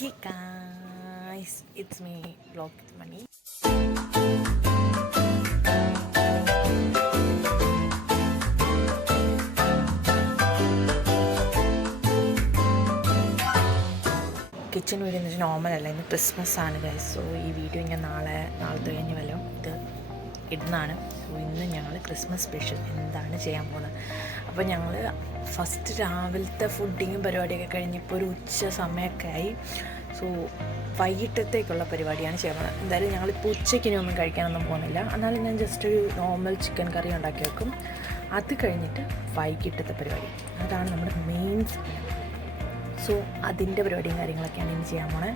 Hey guys, it's me, Vlog with Money. Kitchen video എന്ന് വെച്ചാൽ നോർമലല്ല, ഇന്ന് ക്രിസ്മസ് ആണ് ഗൈസ്. സോ ഈ വീഡിയോ ഞാൻ നാളത്തെ കഴിഞ്ഞ് വല്ലതും ഇത് ഇടുന്നതാണ്. സോ ഇന്ന് ഞങ്ങൾ ക്രിസ്മസ് സ്പെഷ്യൽ എന്താണ് ചെയ്യാൻ പോകുന്നത്. അപ്പോൾ ഞങ്ങൾ ഫസ്റ്റ് രാവിലത്തെ ഫുഡിങ്ങും പരിപാടിയൊക്കെ കഴിഞ്ഞപ്പോൾ ഒരു ഉച്ച സമയമൊക്കെ ആയി. സോ വൈകിട്ടത്തേക്കുള്ള പരിപാടിയാണ് ചെയ്യാൻ പോകുന്നത്. എന്തായാലും ഞങ്ങളിപ്പോൾ ഉച്ചയ്ക്കിനൊന്നും കഴിക്കാനൊന്നും പോകുന്നില്ല. എന്നാലും ഞാൻ ജസ്റ്റ് ഒരു നോർമൽ ചിക്കൻ കറി ഉണ്ടാക്കി വെക്കും. അത് കഴിഞ്ഞിട്ട് വൈകിട്ടത്തെ പരിപാടി, അതാണ് നമ്മുടെ മെയിൻ സമയം. സോ അതിൻ്റെ പരിപാടിയും കാര്യങ്ങളൊക്കെയാണ് ഇനി ചെയ്യാൻ പോണത്.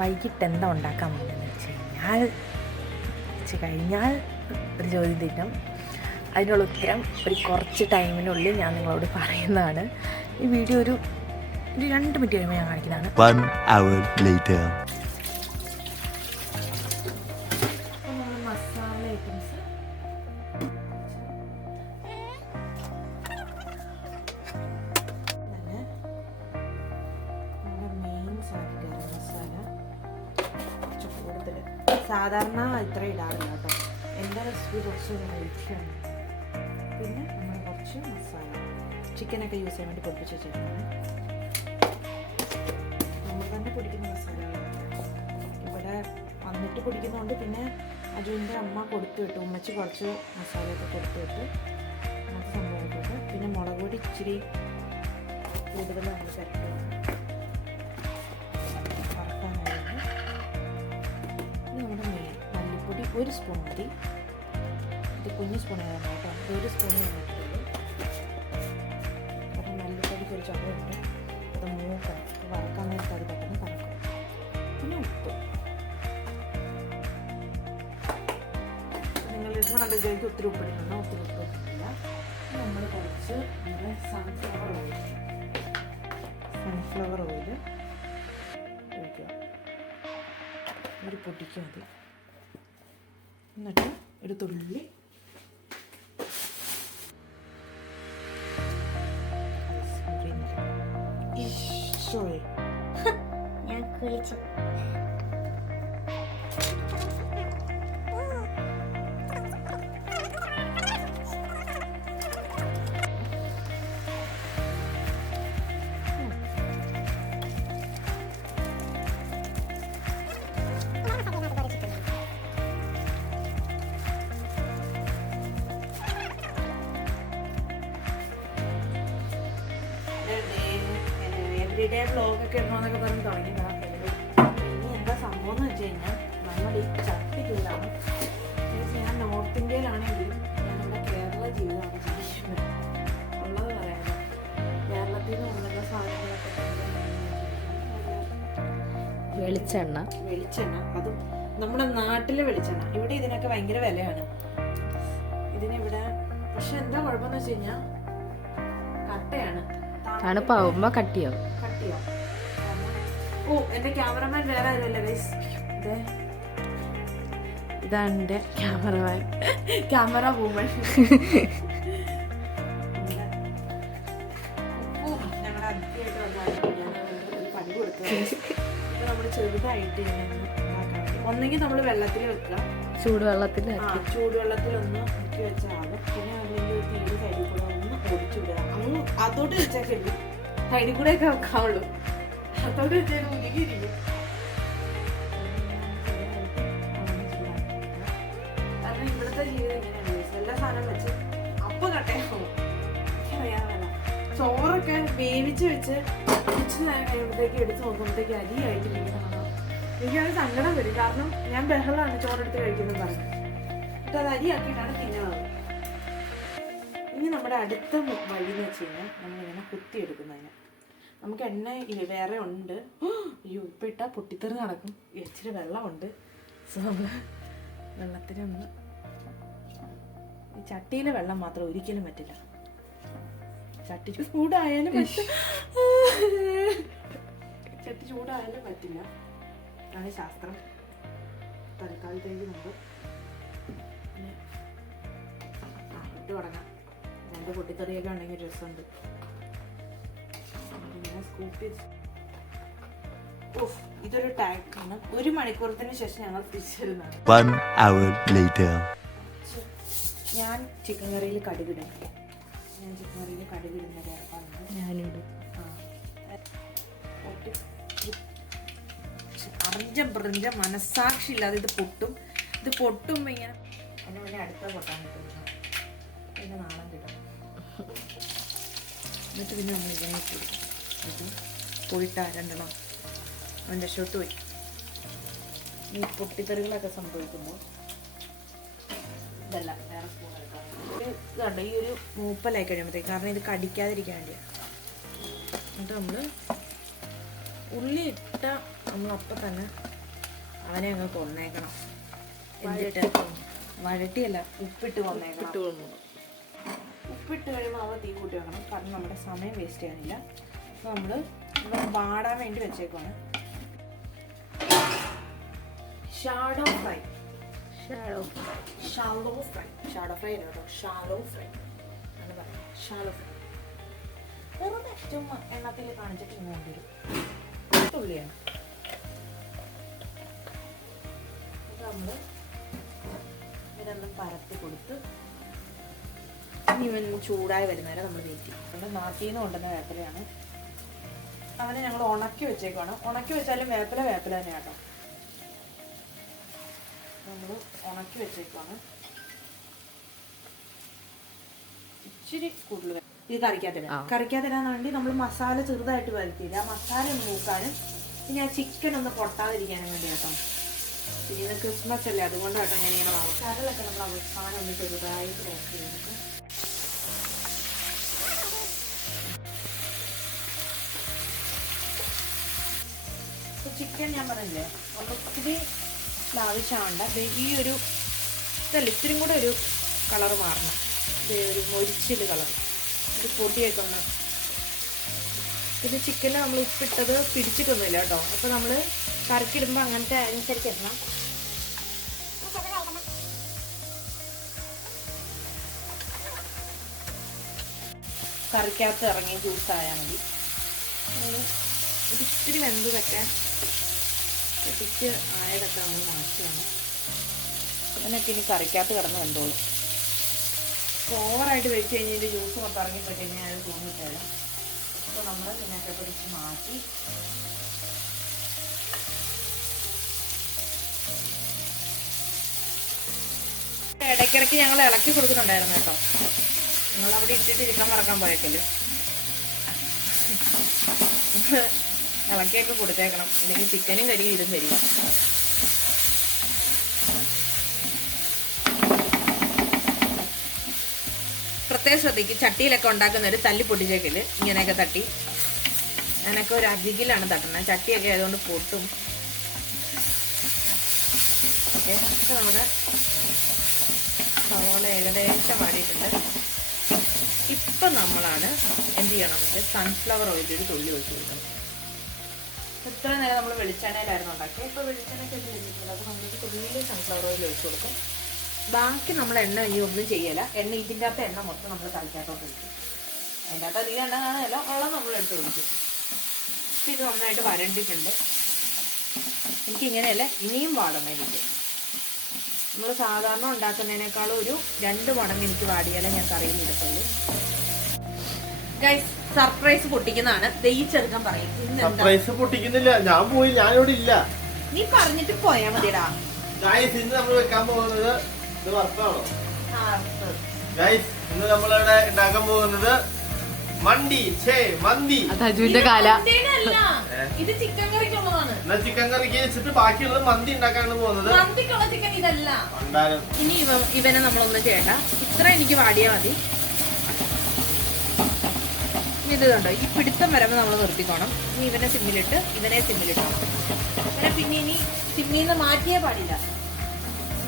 വൈകിട്ട് എന്താ ഉണ്ടാക്കാൻ പോകുന്നതെന്ന് വെച്ച് കഴിഞ്ഞാൽ ഒരു ചോദ്യം തിന്നും. അതിനുള്ള ഉത്തരം ഒരു കുറച്ച് ടൈമിനുള്ളിൽ ഞാൻ നിങ്ങളോട് പറയുന്നതാണ്. ഈ വീഡിയോ ഒരു 2 മിനിറ്റ് കഴിയുമ്പോൾ ഞാൻ കാണിക്കുന്നതാണ്. 1 hour later. മസാല ഐറ്റംസ് സാധാരണ ഇത്ര ഇടാറില്ല കേട്ടോ. എൻ്റെ റെസിപ്പി കുറച്ച് ഹെൽത്തിയാണ്. പിന്നെ നമ്മൾ കുറച്ച് മസാല ചിക്കനൊക്കെ യൂസ് ചെയ്യാൻ വേണ്ടി പൊടിപ്പിച്ച് വെച്ചിരിക്കുന്നത്. നമ്മൾ തന്നെ പൊടിക്കുന്ന മസാലകളാണ്. ഇവിടെ വന്നിട്ട് പൊടിക്കുന്നതുകൊണ്ട് പിന്നെ അജുവിൻ്റെ അമ്മ കൊടുത്തു വിട്ടു. ഉമ്മച്ചി കുറച്ച് മസാലയൊക്കെ കൊടുത്തു വിട്ട് അങ്ങനത്തെ സംഭവമൊക്കെ. പിന്നെ മുളക് പൊടി ഇച്ചിരി കൂടുതൽ നമ്മൾ പരട്ടുക. ഒരു സ്പൂൺ മതി. ഇത് കുഞ്ഞു സ്പൂൺ ആയിരുന്നു കേട്ടോ. 1 സ്പൂൺ വന്നിട്ടുള്ളൂ. കാരണം മല്ലിപ്പൊടിക്ക് ഒരു ചുവയുണ്ട്, അത് മൂക്കണം. വറക്കാൻ നേരത്തെ അത് പെട്ടെന്ന് കറക്കും. പിന്നെ ഉപ്പ്. നിങ്ങൾ ഇരുന്ന് കണ്ടിട്ട് ഒത്തിരി ഉപ്പിടുന്നുണ്ടോ? ഒത്തിരി ഉപ്പ് ഇട്ടിട്ടില്ല. നമ്മൾ കുറച്ച് സൺഫ്ലവർ ഓയിൽ ഒഴിക്കുക. ഒരു പൊടിക്ക് മതി. എന്നിട്ട് ഒരു തുള്ളി ഞാൻ കുളിച്ചു. എവരിഡേ വ്ളോഗൊക്കെ ഇടണമെന്നൊക്കെ പറഞ്ഞ് തുടങ്ങിയതാണ്. ഇനി എന്താ സംഭവം എന്ന് വെച്ച് കഴിഞ്ഞാൽ നമ്മൾ ഈ ചട്ടി ചൂടാണ്. ഞാൻ നോർത്ത് ഇന്ത്യയിലാണെങ്കിലും ഞാനിവിടെ കേരള ജീവിതമാണ് ജീവിക്കുന്നത്. ഉള്ളത് പറയാമല്ലോ. കേരളത്തിൽ നിന്ന് കൊണ്ടുവന്ന സാധനങ്ങളൊക്കെ വെളിച്ചെണ്ണ അതും നമ്മുടെ നാട്ടിലെ വെളിച്ചെണ്ണ. ഇവിടെ ഇതിനൊക്കെ ഭയങ്കര വിലയാണ്. ഇതിനിവിടെ പക്ഷെ എന്താ കുഴപ്പമെന്ന് വെച്ച് കഴിഞ്ഞാൽ കട്ടയാണ്. തണുപ്പാവുമ്പോ കട്ടിയാവും. ഓ, എന്റെ ക്യാമറമാൻ വേറെ ആരുമല്ല ഗൈസ്. ഇതാണ് എന്റെ ക്യാമറമാൻ, ക്യാമറ വുമൺ. ഞങ്ങളുടെ അതിഥിയായിട്ട് വന്നാലും ഞാൻ ഒരു പണി കൊടുക്കുന്നത്. ഇപ്പൊ നമ്മൾ ചെറുതായിട്ട് ഒന്നെങ്കിൽ നമ്മൾ വെള്ളത്തിൽ വെക്കുക, ചൂടുവെള്ളത്തിലൊന്ന് മുക്കി വെച്ചാലും. പിന്നെ അല്ലെങ്കിൽ തീരെ സൈഡിൽ കൂടെ ഒന്ന് പൊടിച്ചുവിടുക. അങ്ങ് അതോട്ട് വെച്ചാൽ ശരി, സൈഡിൽ കൂടെ ഒക്കെ വെക്കാവുള്ളൂ. അതോട്ട് വെച്ചാൽ മുഴുകിയിരിക്കും. കാരണം ഇവിടുത്തെ ജീവിതം ഇങ്ങനെയാണ്. എല്ലാ സാധനം വെച്ച് അപ്പം കട്ടയാവും. അറിയാമല്ല, ചോറൊക്കെ വേവിച്ച് വെച്ച് നേരം കഴിയുമ്പോഴത്തേക്ക് എടുത്ത് നോക്കുമ്പോഴത്തേക്ക് അരിയായിട്ടിരിക്കുന്ന എനിക്കത് സങ്കടം വരും. കാരണം ഞാൻ ബഹളമാണ് ചോറെടുത്ത് കഴിക്കുന്നത് പറഞ്ഞു. എന്നിട്ട് അത് അരിയാക്കിയിട്ടാണ് തിന്നുന്നത്. ഇനി നമ്മുടെ അടുത്ത വഴി എന്ന് വെച്ച് കഴിഞ്ഞാൽ നമ്മളിങ്ങനെ കുത്തിയെടുക്കുന്നതിന് നമുക്ക് എണ്ണ വേറെ ഉണ്ട്. അയ്യോ, ഇപ്പം ഇട്ടാൽ പൊട്ടിത്തെറി നടക്കും. ഇച്ചിരി വെള്ളമുണ്ട്. സോ നമ്മൾ വെള്ളത്തിനൊന്ന് ഈ ചട്ടിയിലെ വെള്ളം മാത്രം ഒരിക്കലും പറ്റില്ല. ചട്ടി ചൂടായാലും പറ്റില്ല. ആണ് ശാസ്ത്രം. തൽക്കാലത്തേക്ക് നമുക്ക് ഇട്ട് തുടങ്ങാം. 2 പൊട്ടിത്തെറിയൊക്കെ ഉണ്ടെങ്കിൽ രസമുണ്ട്. സ്കൂപ്പ് ഇതൊരു ടാക്കാണ്. 1 മണിക്കൂറത്തിന് ശേഷം ഞങ്ങൾ തിരിച്ചിരുന്നതാണ്. 1 hour later. ഞാൻ ചിക്കൻ കറിയിൽ കടുകിടും. ഞാനുണ്ട്. അറിഞ്ഞ മനസ്സാക്ഷി ഇല്ലാതെ ഇത് പൊട്ടും. ഇത് പൊട്ടുമ്പോ ഇങ്ങനെ എന്നെ പിന്നെ അടുത്ത പൊട്ടാൻ കിട്ടുന്നു. പിന്നെ നാണം കിട്ടും. എന്നിട്ട് പിന്നെ നമ്മൾ ഇതിനെ കൊടുക്കും. ഇത് പോയിട്ടാ 2 എണ്ണം അവൻ രക്ഷോട്ട് പോയി. ഈ പൊട്ടിത്തെറികളൊക്കെ സംഭവിക്കുമ്പോൾ ഇതല്ല വേറെ സ്പൂൺ എടുക്കാം. ഇതുണ്ട് ഈ ഒരു മൂപ്പലായി കഴിയുമ്പോഴത്തേക്ക്, കാരണം ഇത് കടിക്കാതിരിക്കാൻ വേണ്ടിയാണ്. എന്നിട്ട് നമ്മൾ ഉള്ളി ഇട്ട നമ്മളപ്പം തന്നെ അവനെ അങ്ങ് കൊന്നേക്കണം. എന്നിട്ട് വഴട്ടിയല്ല, ഉപ്പിട്ട് കൊന്നേക്കണം. ഉപ്പിട്ട് കഴിയുമ്പോൾ നമ്മൾ തീ കൂട്ടി വെക്കണം, കാരണം നമ്മുടെ സമയം വേസ്റ്റ് ചെയ്യാനില്ല. അപ്പോൾ നമ്മൾ ഇവിടെ വാടാൻ വേണ്ടി വെച്ചേക്കാണ്. ഷാഡോ ഫ്രൈ ആണ് പറയുന്നത്. വെറുതെ ചുമ്മാ എണ്ണത്തിൽ കാണിച്ചിട്ട് ഇങ്ങോട്ട് വരും. തുള്ളിയാണ് നമ്മൾ ഇതൊന്ന് പരത്തി കൊടുത്ത് ഇനി ഇവൻ ചൂടായി വരുന്നവരെ നമ്മൾ വെയിറ്റ് ചെയ്യും. നമ്മുടെ നാട്ടിൽ നിന്ന് കൊണ്ടുവന്ന വേപ്പിലയാണ്. അവനെ ഞങ്ങൾ ഉണക്കി വെച്ചേക്കാണ്. ഉണക്കി വെച്ചാലും വേപ്പില തന്നെയാണ് കേട്ടോ. നമ്മൾ ഉണക്കി വെച്ചേക്കാണ്. ഇച്ചിരി കൂടുതൽ ഇത് കറിക്കാതിടാൻ വേണ്ടി നമ്മൾ മസാല ചെറുതായിട്ട് വരുത്തിയില്ല. ആ മസാല ഒന്ന് നോക്കാനും ഇനി ആ ചിക്കൻ ഒന്ന് പൊട്ടാതിരിക്കാനും വേണ്ടി കേട്ടോ. പിന്നെ ക്രിസ്മസ് അല്ലേ, അതുകൊണ്ട് കേട്ടോ ഞാനിങ്ങനെ മസാലകളൊക്കെ നമ്മൾ അവസാനം ഒന്ന് ചെറുതായിട്ട് നോക്കി ചെയ്തിട്ട് ചിക്കൻ ഞാൻ പറഞ്ഞില്ലേ ഒത്തിരി ആവശ്യമുണ്ട്. ഈ ഒരു ഇതല്ല, ഇത്തിരി കൂടെ ഒരു കളറ് മാറണം. ഇതേ ഒരു മൊരിച്ചിൽ കളർ. ഇത് പൊടിയൊക്കെ ഒന്ന് ഇത് ചിക്കനിൽ നമ്മൾ ഉപ്പിട്ടത് പിടിച്ചിട്ടൊന്നുമില്ല കേട്ടോ. അപ്പോൾ നമ്മൾ കറിക്കിടുമ്പോൾ അങ്ങനത്തെ അനുസരിച്ച് ഇടണം. കറിക്കകത്ത് ഇറങ്ങി ജ്യൂസായാൽ മതി. ഇത്തിരി വെന്തതൊക്കെ ഇടിച്ച് ആയതൊക്കെ നമ്മൾ മാറ്റുകയാണ്. അതിനൊക്കെ ഇനി കറിക്കകത്ത് കിടന്ന് വെന്തോളും. ഓവറായിട്ട് വെച്ച് കഴിഞ്ഞിട്ട് ജ്യൂസ് മൊത്തം ഇറങ്ങിപ്പോയി കഴിഞ്ഞാൽ അത് തോന്നിട്ടല്ല. അപ്പോൾ നമ്മൾ ഇതിനൊക്കെ പിടിച്ച് മാറ്റി ഇടയ്ക്കിടയ്ക്ക് ഞങ്ങൾ ഇളക്കി കൊടുക്കുന്നുണ്ടായിരുന്നു കേട്ടോ. നിങ്ങളവിടെ ഇട്ടിട്ട് ചിക്കൻ മറക്കാൻ പോയേക്കല്ലോ. ഇളക്കിയൊക്കെ കൊടുത്തേക്കണം, അല്ലെങ്കിൽ ചിക്കനും കരിയും ഇതും കരിയും. പ്രത്യേകം ശ്രദ്ധിക്കും, ചട്ടിയിലൊക്കെ ഉണ്ടാക്കുന്നവർ തല്ലി പൊട്ടിച്ചേക്കല് ഇങ്ങനെയൊക്കെ തട്ടി. ഞാനൊക്കെ ഒരു അരികിലാണ് തട്ടുന്നത്, ചട്ടിയൊക്കെ ആയതുകൊണ്ട് പൊട്ടും. ഓക്കെ, അപ്പോൾ നമ്മുടെ സവോള ഏകദേശം വാടിയിട്ടുണ്ട്. ഇപ്പം നമ്മളാണ് എന്ത് ചെയ്യണം, സൺഫ്ലവർ ഓയിൽ ഒരു തുള്ളി ഒഴിച്ച് കൊടുക്കണം. ഇത്ര നേരം നമ്മൾ വെളിച്ചെണ്ണയിലായിരുന്നു ഉണ്ടാക്കിയത്. ഇപ്പോൾ വെളിച്ചെണ്ണയ്ക്ക് വെച്ചിട്ടുണ്ട്. അപ്പോൾ നമ്മൾക്ക് തുള്ളി സൺഫ്ലവർ ഓയിൽ ഒഴിച്ച് കൊടുക്കും. ബാക്കി നമ്മൾ എണ്ണ ഇനി ഒന്നും ചെയ്യല. എണ്ണ ഇതിൻ്റെ അകത്ത് എണ്ണ മൊത്തം നമ്മൾ തളിക്കകത്തോട്ട് ഒഴിക്കും. അതിൻ്റെ അകത്ത് അധികം എണ്ണ കാണുമല്ലോ, ഉള്ളത് നമ്മൾ എടുത്ത് ഒഴിക്കും. അപ്പോൾ ഇത് നന്നായിട്ട് വരണ്ടിട്ടുണ്ട്. എനിക്കിങ്ങനെയല്ല, ഇനിയും വാടണം. എനിക്ക് നമ്മൾ സാധാരണ ഉണ്ടാക്കുന്നതിനേക്കാളും ഒരു 2 മടങ്ങ് എനിക്ക് വാടിയാലേ ഞാൻ കറിയിൽ എടുത്തുള്ളൂ. Guys, surprise പൊട്ടിക്കുന്നതാണ്. ഈ ചെറുക്കൻ പറയും സർപ്രൈസ് പൊട്ടിക്കുന്നില്ല, ഞാൻ പോയി, ഞാനിവിടെ ഇല്ല. നീ പറഞ്ഞിട്ട് പോയാ മതിടാ. ഗൈസ്, ഇന്ന് നമ്മൾ വെക്കാൻ പോകുന്നത് ഇത് വറുത്താണോ? ഗൈസ്, ഇന്ന് നമ്മളിവിടെ ഉണ്ടാക്കാൻ പോകുന്നത് മന്തി. അജുവിന്റെ കാല. ഇത് ചിക്കൻ കറിക്കുള്ളതാണ്. എന്നാ ചിക്കൻ കറിക്ക് വെച്ചിട്ട് ബാക്കിയുള്ളത് മന്തി ഉണ്ടാക്കാനാണ് പോകുന്നത്. മന്തിക്കുള്ള ചിക്കൻ ഇതല്ല. ഉണ്ടാകും. ഇനി ഇവനെ നമ്മളൊന്നും ചെയ്യണ്ട, ഇത്ര എനിക്ക് വാടിയാ മതി. ഇത് കണ്ടോ, ഈ പിടുത്തം വരുമ്പോൾ നമ്മൾ നിർത്തിക്കോണം. ഇനി ഇവനെ സിമ്മിലിട്ട് സിമ്മിലിട്ടോണം. പിന്നെ ഇനി സിമ്മിൽ നിന്ന് മാറ്റിയേ പാടില്ല.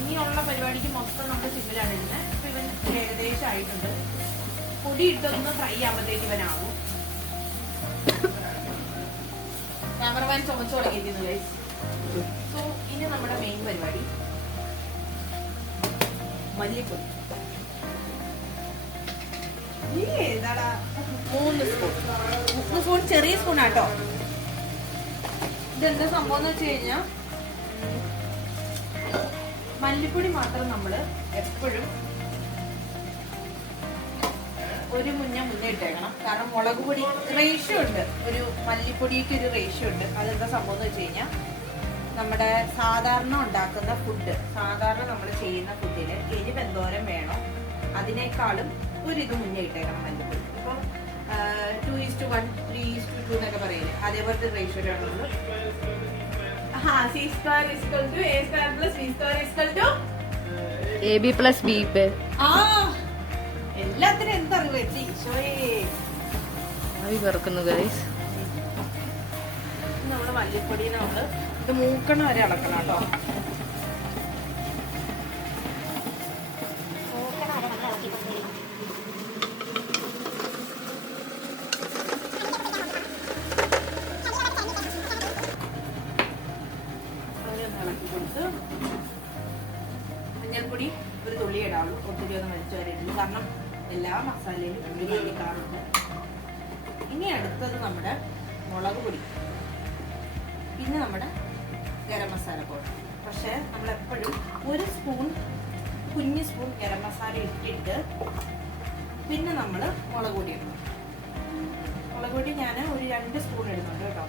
ഇനിയുള്ള പരിപാടിക്ക് മൊത്തം നമ്മൾ സിമ്മിലാണ് ഇടുന്നത്. അപ്പൊ ഇവൻ ഏകദേശം ആയിട്ടുണ്ട്. പൊടി ഇട്ടൊന്ന് ഫ്രൈ ആകുമ്പോഴത്തേക്ക് ഇവനാവും. ക്യാമറമാൻ ചുമച്ചു തുടങ്ങിയിരിക്കുന്നു ഗൈസ്. സോ ഇനി നമ്മുടെ മെയിൻ പരിപാടി മല്ലിപ്പൊടി. 3 സ്പൂൺ ചെറിയ സ്പൂണാട്ടോ. ഇതെന്താ സംഭവം എന്ന് വെച്ച് കഴിഞ്ഞാൽ മല്ലിപ്പൊടി മാത്രം നമ്മൾ എപ്പോഴും ഒരു മുന്നേ ഇട്ടേക്കണം. കാരണം മുളക് പൊടി റേഷ്യോ ഉണ്ട്, ഒരു മല്ലിപ്പൊടിക്ക് ഒരു റേഷ്യോ ഉണ്ട്. അതെന്താ സംഭവം എന്ന് വെച്ച് കഴിഞ്ഞാൽ നമ്മുടെ സാധാരണ ഉണ്ടാക്കുന്ന ഫുഡ്, സാധാരണ നമ്മൾ ചെയ്യുന്ന ഫുഡിൽ എരിവ് എന്തോരം വേണോ അതിനേക്കാളും ഒരിത് മുന്നേ ഇട്ടേക്കണം മല്ലിപ്പൊടി. ഇപ്പം 2:1, 3:2 എന്നൊക്കെ പറയില്ലേ, അതേപോലത്തെ റേഷ്യോ നമ്മൾ AB + B. എല്ലാത്തിനും എന്തറിവ് എത്തി ഈശോയെ. ആവി പറക്കുന്നു ഗൈസ്. നമ്മള് മല്ലിപ്പൊടിനെ നമ്മള് ഇത് മൂക്കണ വരെ അളക്കണം കേട്ടോ. മഞ്ഞൾപ്പൊടി ഒരു തുള്ളി ഇടാവുള്ളൂ, ഒത്തിരി ഒന്നും വലിച്ചു വരരുത്. കാരണം എല്ലാ മസാലയിലും ഒരു മല്ലിക്കാറുണ്ട്. ഇനി അടുത്തത് നമ്മുടെ മുളക് പൊടി, പിന്നെ നമ്മുടെ ഗരം മസാല പൗഡർ. പക്ഷേ നമ്മളെപ്പോഴും ഒരു സ്പൂൺ, കുഞ്ഞ് സ്പൂൺ ഗരം മസാല ഇട്ടിട്ട് പിന്നെ നമ്മൾ മുളക് പൊടി ഇടണം. മുളക് പൊടി ഞാൻ ഒരു 2 സ്പൂൺ ഇടുന്നുണ്ട് കേട്ടോ.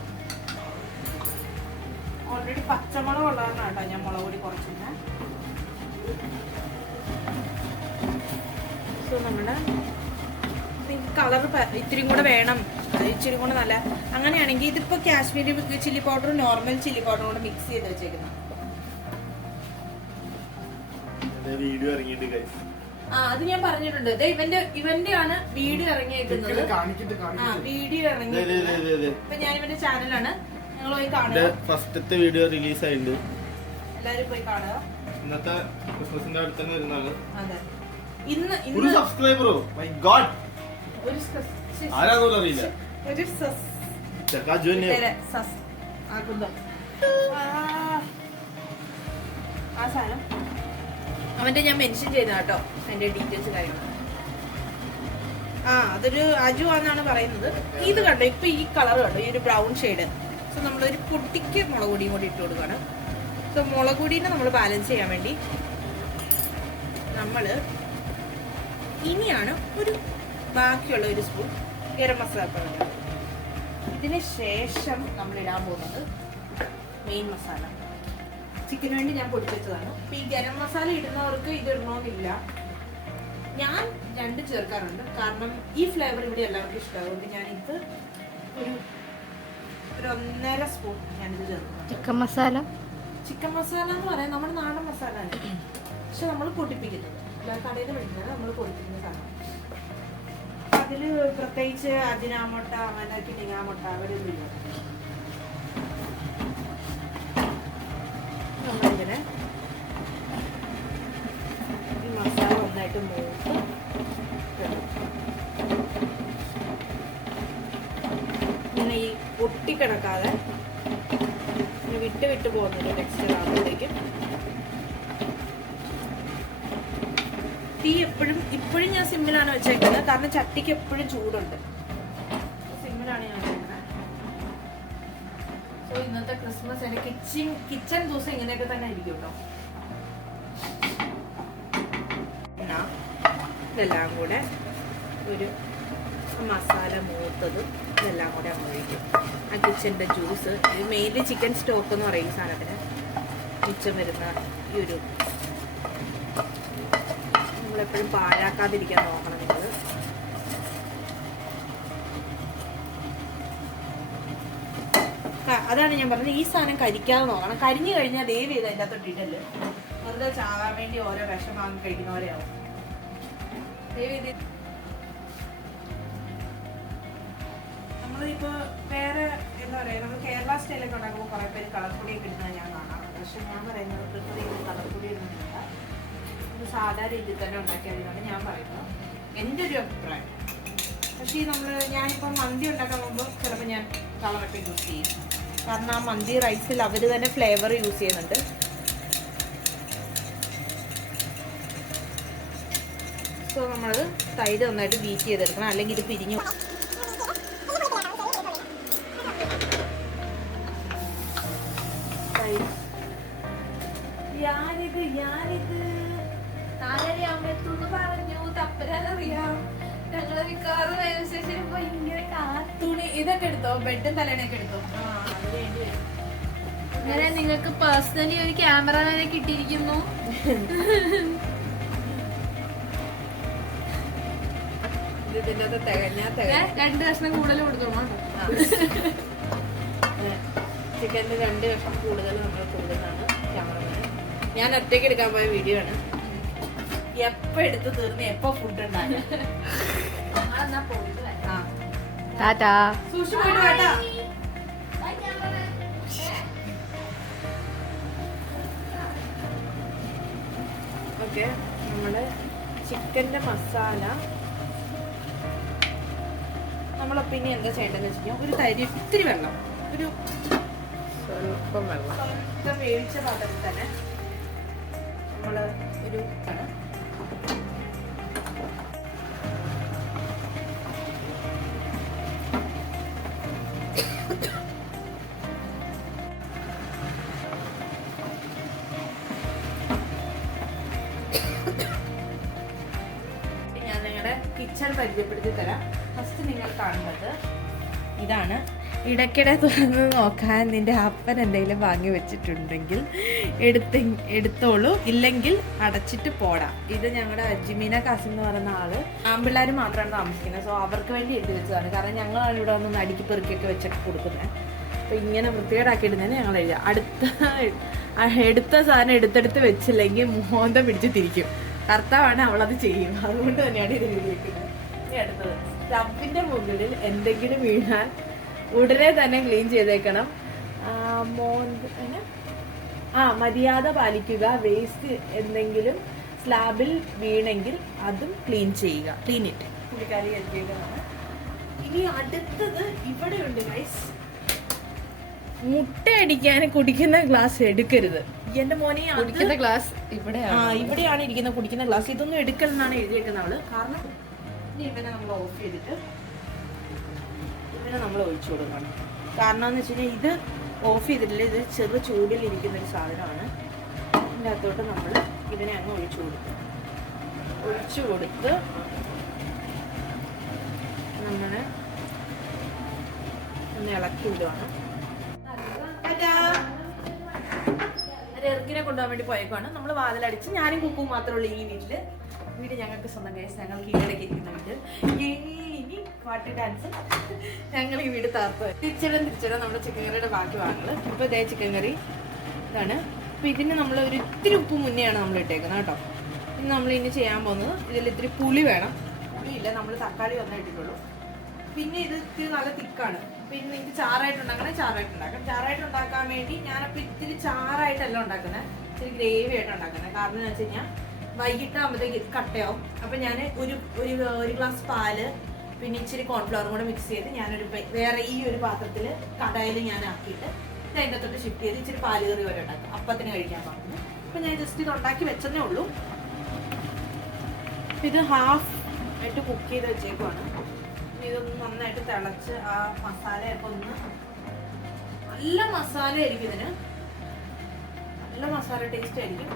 ഓൾറെഡി പച്ചമുളക് ഉള്ളതാണ് കേട്ടോ ഞാൻ മുളക് പൊടി കുറച്ചിരുന്നത്. സോ നമ്മുടെ നിങ്ങൾക്ക് കളർ ഇത്തിരി കൂടെ വേണം, ഇച്ചിരി കൂടെ നല്ല, അങ്ങനെയാണെങ്കിൽ ഇതിപ്പോ കാശ്മീരി ചില്ലി പൗഡറും നോർമൽ ചില്ലി പൗഡറും കൂടെ മിക്സ് ചെയ്ത് വെച്ചേക്കുന്ന വീഡിയോ ഇറങ്ങിയിട്ട് guys. അത് ഞാൻ പറഞ്ഞിട്ടുണ്ട്. ഇവന്റെ ആണ് വീഡിയോ ഇറങ്ങിയേക്കുന്നത്. വീഡിയോ ഇറങ്ങിയത് ഇപ്പൊ ഞാൻ ഇവന്റെ ചാനലാണ്, നിങ്ങൾ പോയി കാണുക. ഫസ്റ്റത്തെ വീഡിയോ റിലീസ് ആയിട്ടുണ്ട്, എല്ലാരും പോയി കാണുക. ഇന്നത്തെ ക്രിസ്മസിന്റെ അടുത്ത് തന്നെ വരുന്നതാണ്. അതെ, ഒരു സബ്സ്ക്രൈബറോ മൈ ഗോഡ്, ആരാന്നോലും അറിയില്ല. ഒരു ആ സാധനം അവന്റെ ഞാൻ മെൻഷൻ ചെയ്ത കേട്ടോ, അതിന്റെ ഡീറ്റെയിൽസ് കാര്യങ്ങൾ. അതൊരു അജു ആണെന്നാണ് പറയുന്നത്. ഇത് കണ്ടോ, ഇപ്പൊ ഈ കളർ കണ്ടോ, ഈ ഒരു ബ്രൗൺ ഷെയ്ഡ്. സോ നമ്മളൊരു പൊട്ടിക്ക് മുളക് പൊടിയും കൂടി ഇട്ട് കൊടുക്കുകയാണ്. സോ മുളക് പൊടീനെ നമ്മൾ ബാലൻസ് ചെയ്യാൻ വേണ്ടി നമ്മള് ഇനിയാണ് ഒരു ബാക്കിയുള്ള ഒരു സ്പൂൺ ഗരം മസാല പൗഡർ. ഇതിന് ശേഷം നമ്മൾ ഇടാൻ പോകുന്നത് മെയിൻ മസാല. ചിക്കന് വേണ്ടി ഞാൻ പൊടിച്ചതാണ്. അപ്പൊ ഈ ഗരം മസാല ഇടുന്നവർക്ക് ഇത് ഇടണമെന്നില്ല, ഞാൻ 2 ചേർക്കാറുണ്ട്. കാരണം ഈ ഫ്ലേവർ ഇവിടെ എല്ലാവർക്കും ഇഷ്ടമാകും. ഞാൻ ഇത് ഒരു 1.5 സ്പൂൺ ഞാനിത് ചേർക്കും. ചിക്കൻ മസാല എന്ന് പറയാൻ നമ്മുടെ നാടൻ മസാല ആണ്, പക്ഷെ നമ്മൾ പൊടിപ്പിക്കുന്നത് കടയിൽ മേടിക്കുന്നത്, നമ്മൾ പൊടിപ്പിക്കുന്ന സാധനം. അതില് പ്രത്യേകിച്ച് അജിനാമോട്ട, അങ്ങനെ കിണിങ്ങാമോട്ട അവരൊന്നും ഇല്ല. നമ്മളിങ്ങനെ ഈ മസാല ഒന്നായിട്ട് മൂത്ത് ഇങ്ങനെ ഈ ഒട്ടിക്കിടക്കാതെ വിട്ട് പോകുന്നൊരു ടെക്സ്ചർ ആകുമ്പോഴേക്കും തീ ഇപ്പോഴും ഞാൻ സിമ്മിലാണ് വെച്ചേക്കുന്നത്. കാരണം ചട്ടിക്ക് എപ്പോഴും ചൂടുണ്ട്. സിമ്മിലാണ് ഞാൻ വെച്ചേക്കുന്നത്. സോ ഇന്നത്തെ ക്രിസ്മസ് എന്റെ കിച്ചൺ ദിവസം ഇങ്ങനെയൊക്കെ തന്നെ ആയിരിക്കും കേട്ടോ. ഇതെല്ലാം കൂടെ ഒരു മസാല മൂത്തതും ഇതെല്ലാം കൂടെ ഒഴിക്കും. ആ കിച്ചൻ്റെ ജ്യൂസ്, ഇത് മെയിൻലി ചിക്കൻ സ്റ്റോക്ക് എന്ന് പറയും ഈ സാധനത്തിന്. മിച്ചം വരുന്ന ഈ ഒരു നമ്മളെപ്പോഴും പാഴാക്കാതിരിക്കാൻ നോക്കണം നിങ്ങൾ. അതാണ് ഞാൻ പറഞ്ഞത്, ഈ സാധനം കരിക്കാതെ നോക്കണം. കരിഞ്ഞു കഴിഞ്ഞാൽ ദയവ് ചെയ്ത് അതിൻ്റെ അകത്ത് ഇട്ടിട്ടല്ലേ, വെറുതെ ചാകാൻ വേണ്ടി ഓരോ വിഷം വാങ്ങി കഴിക്കുന്നവരെയാവും. ദയവ് ചെയ്ത് നമ്മളിപ്പോ വേറെ എന്താ പറയാ, നമ്മൾ കേരള സ്റ്റൈലൊക്കെ ഉണ്ടാക്കുമ്പോൾ കുറെ പേര് കളർപ്പൊടിയൊക്കെ ഇടുന്നത് ഞാൻ കാണാറുണ്ട്. പക്ഷെ ഞാൻ പറയുന്നത് പ്രിഫർ ചെയ്യുന്നത് കളർപ്പൊടി ഒന്നുമില്ല, ഇത് സാധാ രീതിയിൽ തന്നെ ഉണ്ടാക്കിയതിനാണ് ഞാൻ പറയുന്നത്, എൻ്റെ ഒരു അഭിപ്രായം. പക്ഷേ ഞാനിപ്പോൾ മന്തി ഉണ്ടാക്കാൻ പോകുമ്പോൾ ചിലപ്പോൾ ഞാൻ കളറൊക്കെ യൂസ് ചെയ്യും. കാരണം ആ മന്തി റൈസിൽ അവർ തന്നെ ഫ്ലേവർ യൂസ് ചെയ്യുന്നുണ്ട്. സോ നമ്മളത് തൈര് നന്നായിട്ട് ബീറ്റ് ചെയ്തെടുക്കണം, അല്ലെങ്കിൽ ഇത് പിരിഞ്ഞു. ഞാനിത് നാലരയാകുമ്പോ പറഞ്ഞു തപ്പരാനറിയാം. ഞങ്ങളെ വിക്കാറ് റെയിൽവേ സ്റ്റേഷനിൽ ഭയങ്കര തുണി ഇതൊക്കെ എടുത്തോ, ബെഡും തലേണൊക്കെ എടുത്തോ. അത് വേണ്ടി വരും. അങ്ങനെ നിങ്ങൾക്ക് പേഴ്സണലി ഒരു ക്യാമറമാനെ കിട്ടിയിരിക്കുന്നു. ഇതിന്റെ അകത്ത് തികഞ്ഞാ തികഞ്ഞ 2 കഷ്ണം കൂടുതൽ കൊടുക്കണം. ചിക്കൻ്റെ 2 കഷ്ണം കൂടുതൽ നമ്മൾ കൊടുക്കുന്നതാണ് ക്യാമറമാന്. ഞാൻ ഒറ്റയ്ക്ക് എടുക്കാൻ പോയ വീഡിയോ ആണ്. എപ്പോ എടുത്ത് തീർന്ന് എപ്പോ ഫുഡ് ഉണ്ടാകും. ടാറ്റാ. സൂക്ഷിച്ചു പോയിട്ട് കേട്ടാ. ഓക്കെ, നമ്മുടെ ചിക്കൻ്റെ മസാല നമ്മളപ്പോൾ ഇനി എന്താ ചെയ്യേണ്ടതെന്ന് വെച്ച് കഴിഞ്ഞാൽ ഒരു തരി ഇത്തിരി വെള്ളം, ഒരു സ്വല്പം വെള്ളം. സ്വന്തം വേവിച്ച പാത്രത്തിൽ തന്നെ നമ്മൾ ഒരു ഞാൻ നിങ്ങളുടെ കിച്ചൺ പരിചയപ്പെടുത്തി തരാം. ഫസ്റ്റ് നിങ്ങൾ കാണുന്നത് ഇതാണ്. ഇടയ്ക്കിടെ തുറന്ന് നോക്കാൻ നിന്റെ അപ്പൻ എന്തെങ്കിലും വാങ്ങി വെച്ചിട്ടുണ്ടെങ്കിൽ എടുത്തോളൂ, ഇല്ലെങ്കിൽ അടച്ചിട്ട് പോടാം. ഇത് ഞങ്ങളുടെ അജ്മീന കാസിം എന്ന് പറയുന്ന ആള് ആൺപിള്ളേർ മാത്രമാണ് താമസിക്കുന്നത്. സോ അവർക്ക് വേണ്ടി എഴുതി വെച്ചതാണ്. കാരണം ഞങ്ങളാണ് ഇവിടെ വന്ന് അടുക്കി പെറുക്കിയൊക്കെ വെച്ചൊക്കെ കൊടുക്കുന്നത്. അപ്പോൾ ഇങ്ങനെ വൃത്തികേടാക്കി ഇടുന്നതിന് ഞങ്ങൾ എഴുതുക. എടുത്ത സാധനം എടുത്തെടുത്ത് വെച്ചില്ലെങ്കിൽ മോന്ത പിടിച്ച് തിരിക്കും. കർത്താവാണ് അവളത് ചെയ്യും. അതുകൊണ്ട് തന്നെയാണ് ഇത് എഴുതിയിരിക്കുന്നത്. ഇനി അടുത്തത്, സ്റ്റവിൻ്റെ മുകളിൽ എന്തെങ്കിലും വീണാൽ ഉടനെ തന്നെ ക്ലീൻ ചെയ്തേക്കണം. മര്യാദ പാലിക്കുക. വേസ്റ്റ് എന്തെങ്കിലും സ്ലാബിൽ വീണെങ്കിൽ അതും ക്ലീൻ ചെയ്യുക. Clean it. പുള്ളിക്കാരി എഴുതിയതാണ്. ഇനി അടുത്തത് ഇവിടെ ഉണ്ട് ഗൈസ്. മുട്ട അടിക്കാൻ കുടിക്കുന്ന ഗ്ലാസ് എടുക്കരുത്. എന്റെ മോനെ കുടിക്കുന്ന ഗ്ലാസ് ഇവിടെയാണ് ഇരിക്കുന്ന കുടിക്കുന്ന ഗ്ലാസ്. ഇതൊന്നും എടുക്കലെന്നാണ് എഴുതിയേക്കുന്ന അവള്. കാരണം ഇനി ഇവനെ നമ്മൾ ഓഫ് ചെയ്തിട്ട് ഇവനെ നമ്മൾ ഒഴിച്ചു കൊടുക്കണം. കാരണം എന്ന് വെച്ച് കഴിഞ്ഞാൽ ഇത് ഓഫ് ചെയ്തിട്ടില്ല. ഇത് ചെറു ചൂടിലിരിക്കുന്ന ഒരു സാധനമാണ്. ഇതിൻ്റെ അകത്തോട്ട് നമ്മൾ ഇതിനെ അങ്ങ് ഒഴിച്ചു കൊടുക്കും. ഒഴിച്ചു കൊടുത്ത് നമ്മൾ ഒന്ന് ഇളക്കി വിടുവാണ്. എറുക്കിനെ കൊണ്ടുപോകാൻ വേണ്ടി പോയേക്കാണ്. നമ്മൾ വാതിലടിച്ച് ഞാനും കുക്കും മാത്രമേ ഉള്ളൂ ഈ വീട്ടില്. വീട് ഞങ്ങൾക്ക് സ്വന്തം കേസ്. ഞങ്ങൾ കീഴടക്കി ഇരിക്കുന്ന വീട്. ഇനി പാട്ട് ഡാൻസ് ഞങ്ങൾ ഈ വീട് താപ്പ്. തിരിച്ചിടാൻ നമ്മുടെ ചിക്കൻ കറിയുടെ ബാക്കി വാങ്ങുന്നത്. ഇപ്പോൾ ഇതേ ചിക്കൻ കറി ഇതാണ്. അപ്പോൾ ഇതിന് നമ്മൾ ഒരു ഇത്തിരി ഉപ്പ് മുന്നെയാണ് നമ്മൾ ഇട്ടേക്കുന്നത് കേട്ടോ. ഇനി നമ്മൾ ഇനി ചെയ്യാൻ പോകുന്നത്, ഇതിൽ ഇത്തിരി പുളി വേണം. പുളിയില്ല, നമ്മൾ തക്കാളി ഒന്നേ ഇട്ടിട്ടുള്ളൂ. പിന്നെ ഇത് ഇത്തിരി നല്ല തിക്കാണ്. പിന്നെ എനിക്ക് ചാറായിട്ടുണ്ടാക്കണം. ചാറായിട്ടുണ്ടാക്കാൻ വേണ്ടി ഞാനപ്പോൾ ഇത്തിരി ചാറായിട്ടല്ല ഉണ്ടാക്കുന്നത്, ഇത്തിരി ഗ്രേവി ആയിട്ട് ഉണ്ടാക്കുന്നത്. കാരണം എന്ന് വെച്ച് കഴിഞ്ഞാൽ വൈകിട്ടാകുമ്പോഴത്തേക്ക് ഇത് കട്ടയാവും. അപ്പം ഞാൻ ഒരു ഗ്ലാസ് പാല് പിന്നെ ഇച്ചിരി കോൺഫ്ലവറും കൂടെ മിക്സ് ചെയ്ത് ഞാനൊരു വേറെ ഈ ഒരു പാത്രത്തിൽ കടായിൽ ഞാൻ ആക്കിയിട്ട് അതിൻ്റെ തൊട്ട് ഷിഫ്റ്റ് ചെയ്ത് ഇച്ചിരി പാല് കറി വരെ ഉണ്ടാക്കും. അപ്പത്തിന് കഴിക്കാൻ പാടുന്നു. അപ്പം ഞാൻ ജസ്റ്റ് ഇത് ഉണ്ടാക്കി വെച്ചതേ ഉള്ളൂ. ഇത് ഹാഫ് ആയിട്ട് കുക്ക് ചെയ്ത് വെച്ചേക്കുവാണ്. ഇതൊന്ന് നന്നായിട്ട് തിളച്ച് ആ മസാലയൊക്കെ ഒന്ന് നല്ല മസാല ആയിരിക്കും. ഇതിന് നല്ല മസാല ടേസ്റ്റ് ആയിരിക്കും.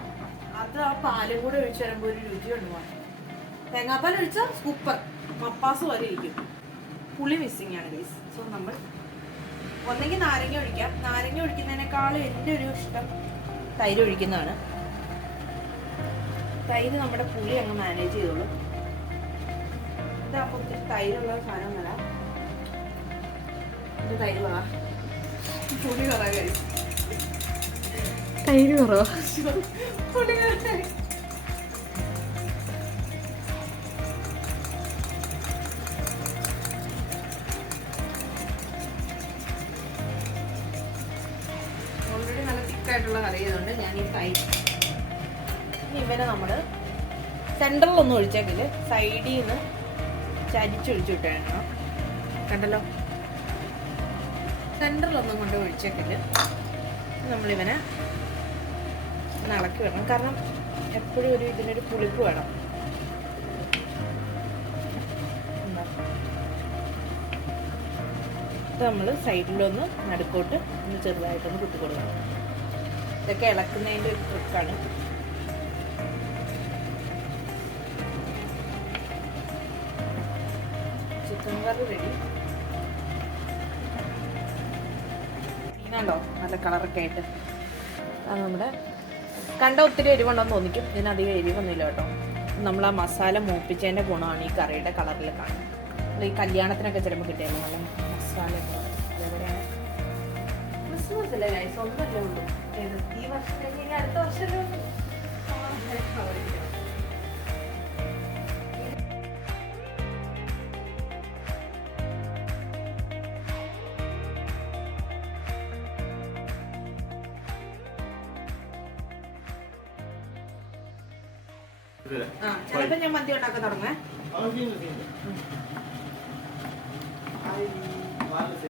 അത് ആ പാലും കൂടെ ഒഴിച്ച് വരുമ്പോൾ ഒരു രുചിയുണ്ട്. തേങ്ങാപ്പാൽ ഒഴിച്ചാൽ സൂപ്പർ മപ്പാസ് പോലെ ഇരിക്കും. പുളി മിസ്സിങ് ആണ് ഗൈസ്. സോ നമ്മൾ ഒന്നെങ്കിൽ നാരങ്ങ ഒഴിക്കാം. നാരങ്ങ ഒഴിക്കുന്നതിനേക്കാളും എൻ്റെ ഒരു ഇഷ്ടം തൈര് ഒഴിക്കുന്നതാണ്. തൈര് നമ്മുടെ പുളി അങ്ങ് മാനേജ് ചെയ്തോളും. ഇതാകുമ്പോൾ ഒത്തിരി തൈരുള്ള സാധനം തരാം. ഇത് തൈര് പറ, പുളി പറ കഴിയും. തൈര് കുറവാ. പുളി ഓൾറെഡി നല്ല തിക്കായിട്ടുള്ള കറി ചെയ്തുകൊണ്ട് ഞാൻ ഈ തൈര് ഇനി ഇവനെ നമ്മൾ സെൻറ്ററിലൊന്നും ഒഴിച്ചേക്കില്ല, സൈഡിൽ നിന്ന് ചരിച്ചൊഴിച്ചു വിട്ടേക്കണം. കണ്ടല്ലോ, സെൻറ്ററിലൊന്നും കൊണ്ട് ഒഴിച്ചേക്കില്ല. നമ്മളിവനെ ഇളക്കി വേണം. കാരണം എപ്പോഴും ഇതിനൊരു പുളിപ്പ് വേണം. ഇത് നമ്മൾ സൈഡിലൊന്ന് നടുക്കോട്ട് ഒന്ന് ചെറുതായിട്ടൊന്ന് കുത്തി കൊടുക്കണം. ഇതൊക്കെ ഇളക്കുന്നതിൻ്റെ ഒരു ട്രിക്കാണ്. ചിക്കൻ കറി റെഡി. മീനാണ്ടോ നല്ല കളറൊക്കെ ആയിട്ട്. അത് നമ്മുടെ കണ്ട ഒത്തിരി എരിവുണ്ടെന്ന് തോന്നിക്കും, ഇതിനധികം എരിവൊന്നുമില്ല കേട്ടോ. നമ്മൾ ആ മസാല മൂപ്പിച്ചതിൻ്റെ ഗുണമാണ് ഈ കറിയുടെ കളറിൽ കാണുന്നത്. നമ്മൾ ഈ കല്യാണത്തിനൊക്കെ ചിലപ്പോൾ കിട്ടിയാലും നല്ല മസാല അതേപോലെയാണ്. ക്രിസ്മസ് അല്ലേ ഗൈസ്, ഒന്നല്ലേ ഉള്ളൂ. ഈ വർഷം കഴിഞ്ഞ് അടുത്ത വർഷം ചിലപ്പോൾ ഞാൻ മന്തി ഉണ്ടാക്കാൻ തുടങ്ങേ.